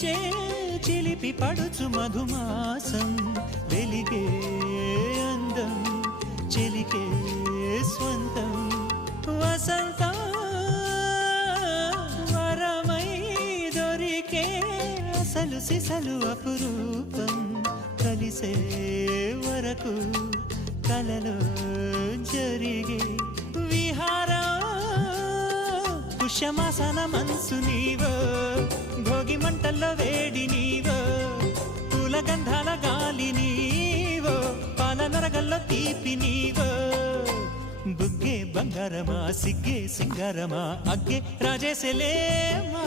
పిలిచే చిలిపి పడుచు మధుమాసం వెలిగే అందం చెలికే స్వంతం వసంతం వరమై దొరికే అసలు సిసలు అపురూపం కలిసే వరకు కలలో జరిగే విహారం పుష్యమాసన మనసు నీవో భోగి మంటల్లో వేడి నీవో పూల గంధాల గాలి నీవో పాల నరగల్లో తీపి నీవో బుగ్గే బంగారమా సిగ్గే సింగారమా అగ్గే రాజేసెలేమా